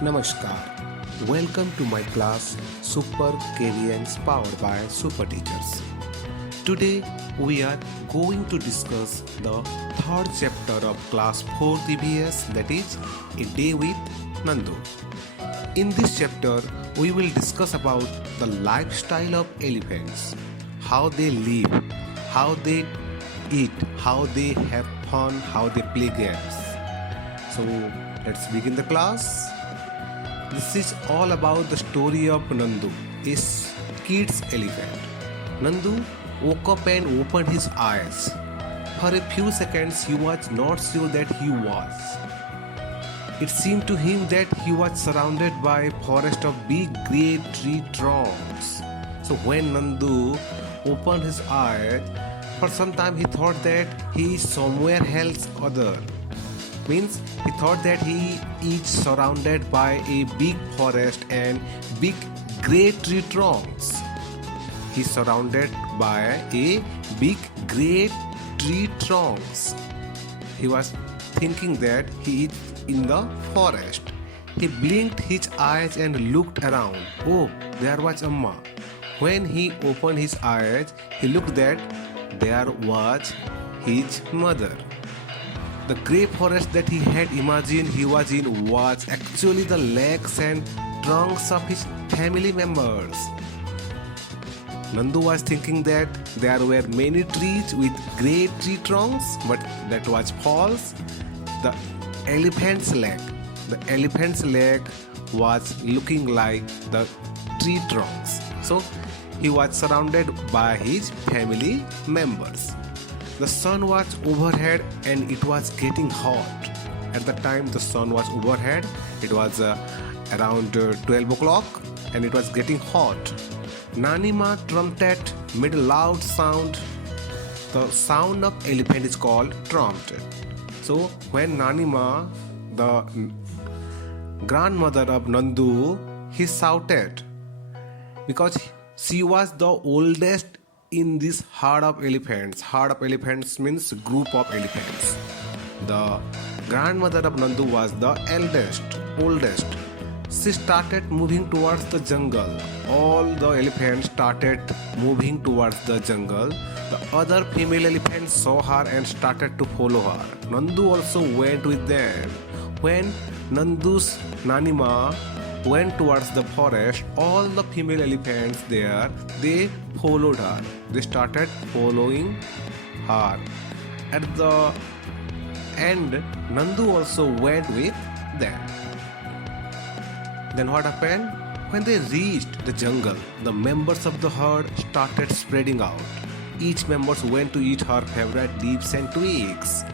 Namaskar. Welcome to my class Super Careers powered by Super Teachers. Today we are going to discuss the third chapter of class 4 TBS, that is A Day with Nandu. In this chapter we will discuss about the lifestyle of elephants, how they live, how they eat, how they have fun, how they play games. So let's begin the class. This is all about the story of Nandu, a kid's elephant. Nandu woke up and opened his eyes. For a few seconds, he was not sure that he was. It seemed to him that he was surrounded by a forest of big grey tree trunks. So when Nandu opened his eyes, for some time he thought that he is somewhere else other. Means he thought that he is surrounded by a big forest and big grey tree trunks. He is surrounded by a big grey tree trunks. He was thinking that he is in the forest. He blinked his eyes and looked around. Oh, there was Amma. When he opened his eyes, he looked that there was his mother. The grey forest that he had imagined he was in was actually the legs and trunks of his family members. Nandu was thinking that there were many trees with grey tree trunks, but that was false. The elephant's leg was looking like the tree trunks. So he was surrounded by his family members. The sun was overhead and it was getting hot. At the time the sun was overhead, it was around 12 o'clock and it was getting hot. Nanima trumpet made a loud sound. The sound of elephant is called trumpet. So when Nanima, the grandmother of Nandu, he shouted because she was the oldest in this herd of elephants. Herd of elephants means group of elephants. The grandmother of Nandu was the oldest. She started moving towards the jungle. All the elephants started moving towards the jungle. The other female elephants saw her and started to follow her. Nandu also went with them. When Nandu's Nanima went towards the forest, all the female elephants there, they followed her. They started following her. At the end, Nandu also went with them. Then what happened? When they reached the jungle, the members of the herd started spreading out. Each member went to eat her favorite leaves and twigs.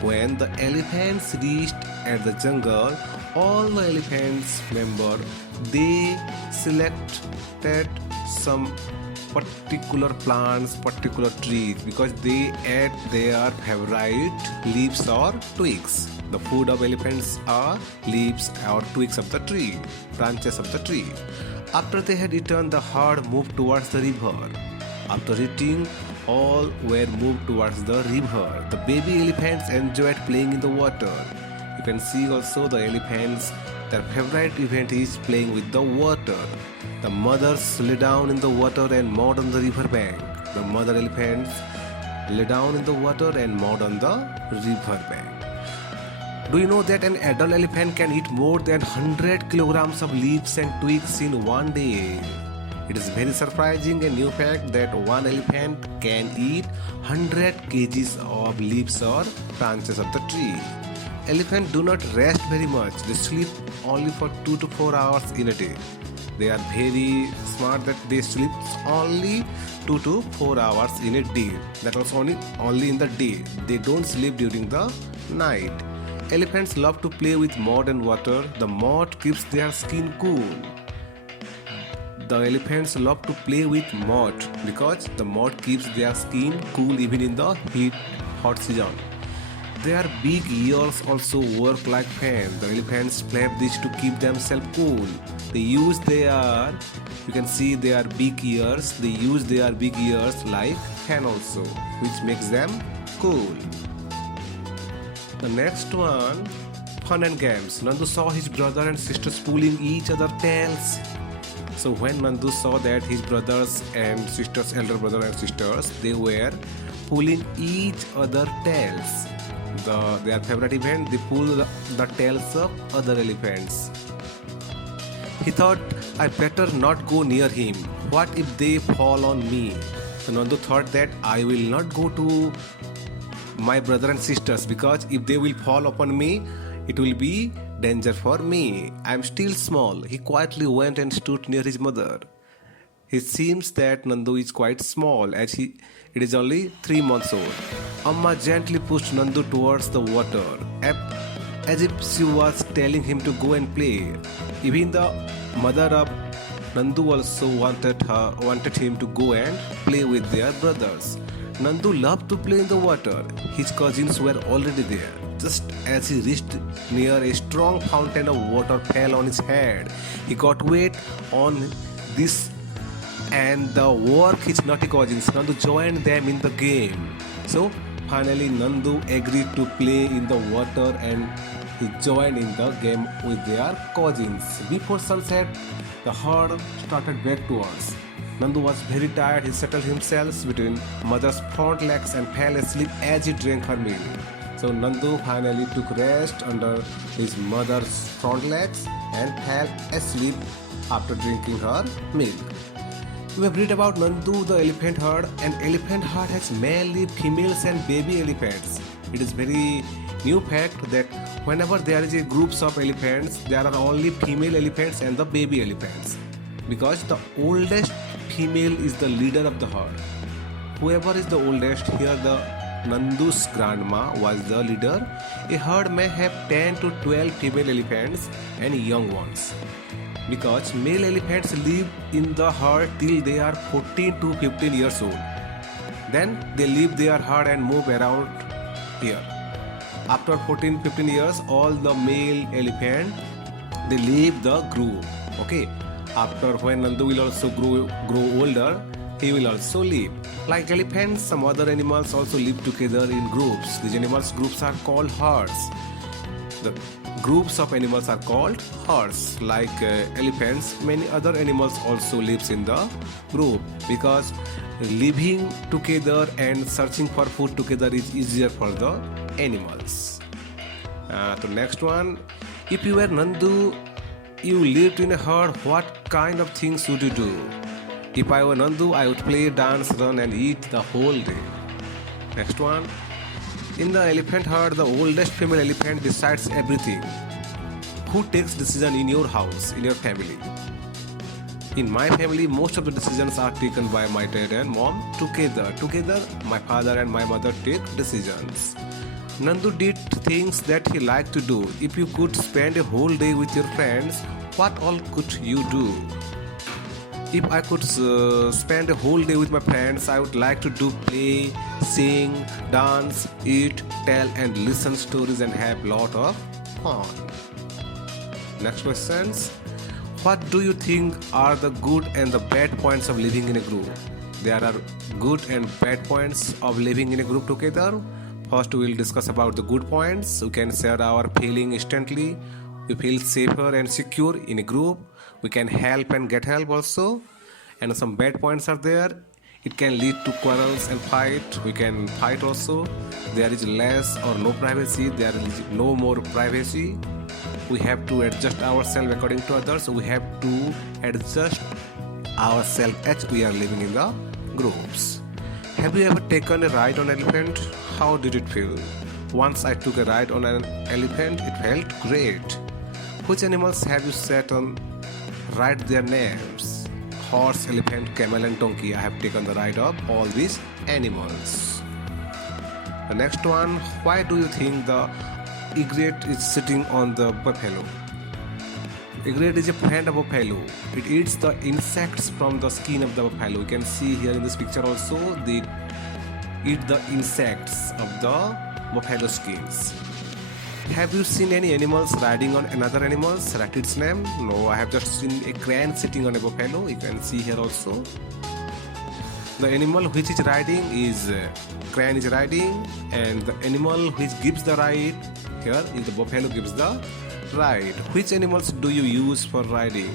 When the elephants reached at the jungle, all the elephants member, they selected some particular plants, particular trees, because they ate their favorite leaves or twigs. The food of elephants are leaves or twigs of the tree, branches of the tree. After they had eaten, the herd moved towards the river. After eating, all were moved towards the river. The baby elephants enjoyed playing in the water. You can see also the elephants, their favorite event is playing with the water. The mothers lay down in the water and mud on the river bank. The mother elephants lay down in the water and mud on the river bank. Do you know that an adult elephant can eat more than 100 kilograms of leaves and twigs in one day? It is very surprising and new fact that one elephant can eat 100 kgs of leaves or branches of the tree. Elephants do not rest very much. They sleep only for 2 to 4 hours in a day. They are very smart that they sleep only 2 to 4 hours in a day. That was only in the day. They don't sleep during the night. Elephants love to play with mud and water. The mud keeps their skin cool. The elephants love to play with mud because the mud keeps their skin cool even in the hot season. Their big ears also work like fans. The elephants flap this to keep themselves cool. They use their, you can see their big ears. They use their big ears like fan also, which makes them cool. The next one, fun and games. Nandu saw his brother and sisters pulling each other tails. So when Nandu saw that his brothers and sisters, elder brother and sisters, they were pulling each other tails. Their favorite event, they pull the tails of other elephants. He thought, I better not go near him. What if they fall on me? So Nandu thought that I will not go to my brother and sisters, because if they will fall upon me, it will be danger for me. I am still small. He quietly went and stood near his mother. It seems that Nandu is quite small, as it is only 3 months old. Amma gently pushed Nandu towards the water, as if she was telling him to go and play. Even the mother of Nandu also wanted him to go and play with their brothers. Nandu loved to play in the water. His cousins were already there. Just as he reached near, a strong fountain of water fell on his head. He got wet on this and work his naughty cousins. Nandu joined them in the game. So finally Nandu agreed to play in the water and he joined in the game with their cousins. Before sunset, the herd started back towards. Nandu was very tired. He settled himself between mother's front legs and fell asleep as he drank her milk. So Nandu finally took rest under his mother's front legs and fell asleep after drinking her milk. We have read about Nandu the elephant herd. An elephant herd has male, females and baby elephants. It is very new fact that whenever there is a groups of elephants, there are only female elephants and the baby elephants, because the oldest female is the leader of the herd. Whoever is the oldest, here the Nandu's grandma was the leader. A herd may have 10 to 12 female elephants and young ones, because male elephants live in the herd till they are 14 to 15 years old. Then they leave their herd and move around here. After 14-15 years, all the male elephant, they leave the group. Okay. After when Nandu will also grow older, he will also live. Like elephants, some other animals also live together in groups. These animals groups are called herds. The groups of animals are called herds. Like elephants, many other animals also lives in the group, because living together and searching for food together is easier for the animals. The next one, if you were Nandu, you lived in a herd, what kind of things would you do? If I were Nandu, I would play, dance, run and eat the whole day. Next one, in the elephant herd, the oldest female elephant decides everything. Who takes decision in your house, in your family? In my family, most of the decisions are taken by my dad and mom together. Together, my father and my mother take decisions. Nandu did things that he liked to do. If you could spend a whole day with your friends, what all could you do? If I could spend a whole day with my friends, I would like to do play, sing, dance, eat, tell and listen stories and have lot of fun. Next questions. What do you think are the good and the bad points of living in a group? There are good and bad points of living in a group together. First, we will discuss about the good points. We can share our feeling instantly. We feel safer and secure in a group. We can help and get help also. And some bad points are there. It can lead to quarrels and fight. We can fight also. There is less or no privacy. There is no more privacy. We have to adjust ourselves according to others. We have to adjust ourselves as we are living in the groups. Have you ever taken a ride on an elephant? How did it feel? Once I took a ride on an elephant, it felt great. Which animals have you sat on? Write their names. Horse, elephant, camel and donkey. I have taken the ride of all these animals. The next one, why do you think the egret is sitting on the buffalo? Egret is a friend of buffalo. It eats the insects from the skin of the buffalo. You can see here in this picture also, they eat the insects of the buffalo skins. Have you seen any animals riding on another animals? Write its name. No, I have just seen a crane sitting on a buffalo. You can see here also. The animal which is riding is crane is riding, and the animal which gives the ride Here is the buffalo gives the ride. Which animals do you use for riding?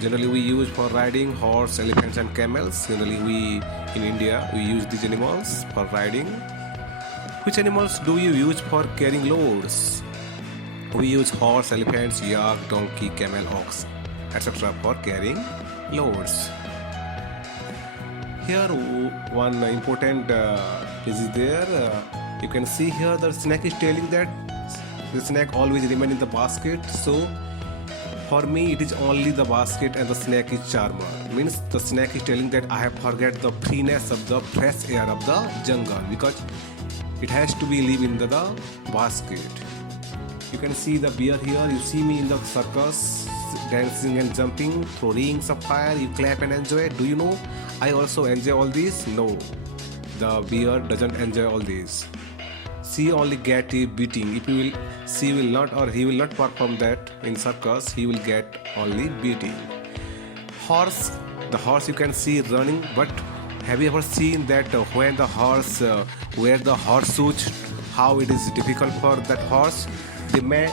Generally we use for riding horse, elephants and camels. Generally we in India we use these animals for riding. Which animals do you use for carrying loads? We use horse, elephants, yak, donkey, camel, ox, etc. for carrying loads. Here one important is there. You can see here the snake is telling that the snake always remain in the basket. So for me it is only the basket and the snake is charmer. Means the snake is telling that I have forget the freeness of the fresh air of the jungle because it has to be live in the basket. You can see the bear here. You see me in the circus dancing and jumping through rings of fire. You clap and enjoy. Do you know I also enjoy all this? No, the bear doesn't enjoy all this. She only get a beating. If you will, she will not or he will not perform that in circus. He will get only beating. Horse, the horse you can see running. But have you ever seen that when the horse wear the horse suit, how it is difficult for that horse? They may.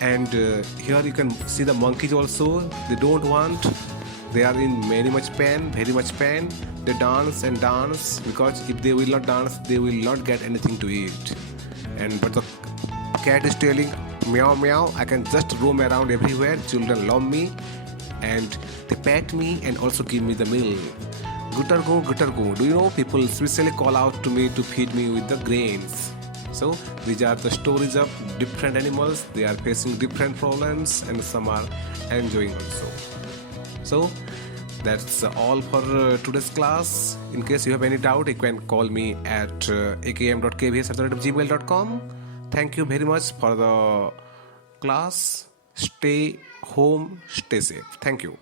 And here you can see the monkeys also. They don't want. They are in very much pain. They dance and dance because if they will not dance, they will not get anything to eat. And but the cat is telling meow meow. I can just roam around everywhere. Children love me, and they pet me and also give me the milk. Gutter go. Do you know people especially call out to me to feed me with the grains? So these are the stories of different animals. They are facing different problems and some are enjoying also. So that's all for today's class. In case you have any doubt, you can call me at akm.kvs@gmail.com. Thank you very much for the class. Stay home, stay safe. Thank you.